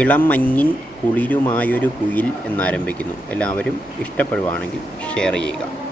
ഇളം മഞ്ഞിൻ കുളിരുമായൊരു കുയിൽ എന്നാരംഭിക്കുന്നു. എല്ലാവരും ഇഷ്ടപ്പെടുവാണെങ്കിൽ ഷെയർ ചെയ്യുക.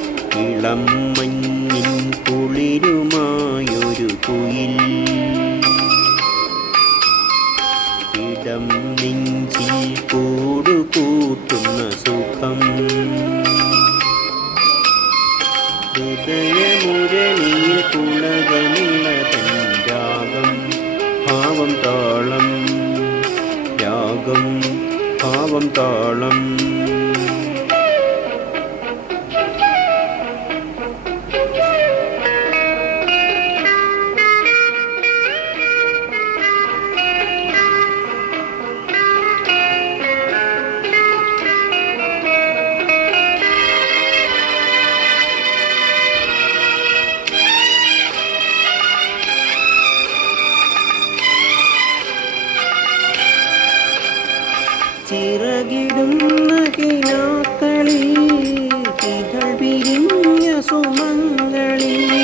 ഇളം മഞ്ഞിൻ കുളിരുമായൊരു കുയിൽ. ഇടം നെഞ്ചിൽ കൂടുകൂട്ടുന്ന സുഖം. ഹൃദയമുരളിയിൽ കുളകമില്ല തഞ്ചാകം ഭാവം താളം. രാഗം ഭാവം താളം. ചിറകിടുന്ന കിനാക്കളിൽ പിരിഞ്ഞ സുമങ്ങളിൽ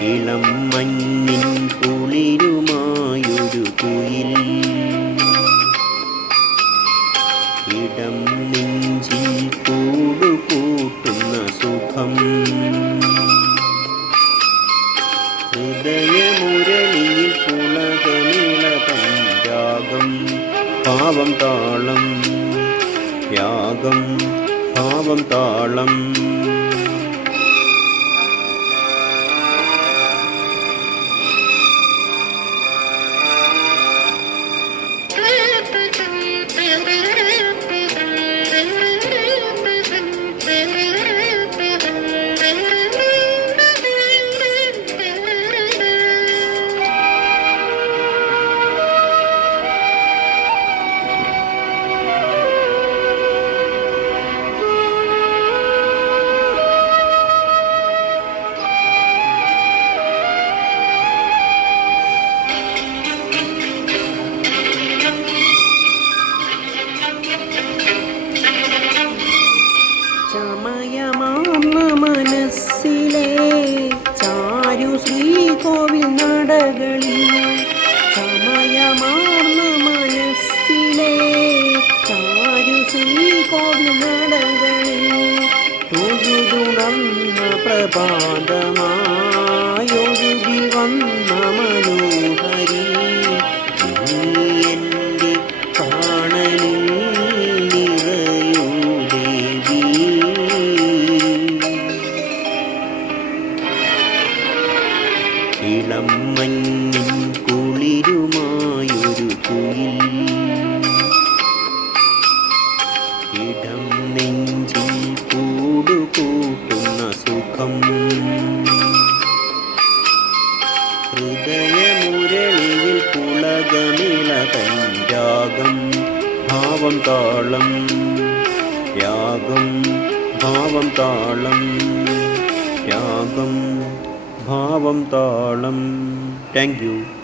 ഇളം മഞ്ഞിൻ കുളിരുമായൊരു കുയിൽ. ഇടം നെഞ്ചിൽ കൂടുകൂട്ടുന്ന സുഖം. ഹൃദയമുരളിയിൽ പുളകമിള പഞ്ചാകം പാവം താളം. യാഗം പാവം താളം. ശ്രീകോവിൽ നടകളിൽ സമയമാർന്ന മനസ്സിലെ കോവിൽ നടകളിൽ തൊഴുതുണർന്ന പ്രഭാതമായൊഴുകി വന്ന മനോഹരി ഇളം മഞ്ഞിൻ കുളിരുമായൊരു കുയിൽ. ഇടം നെഞ്ചിൽ കൂടുകൂട്ടുന്ന സുഖം. ഹൃദയമുരളിയിൽ പുളകമിള പഞ്ചാകം ഭാവം താളം. യാഗം ഭാവം താളം. യാഗം ഭാവം താളം. താങ്ക്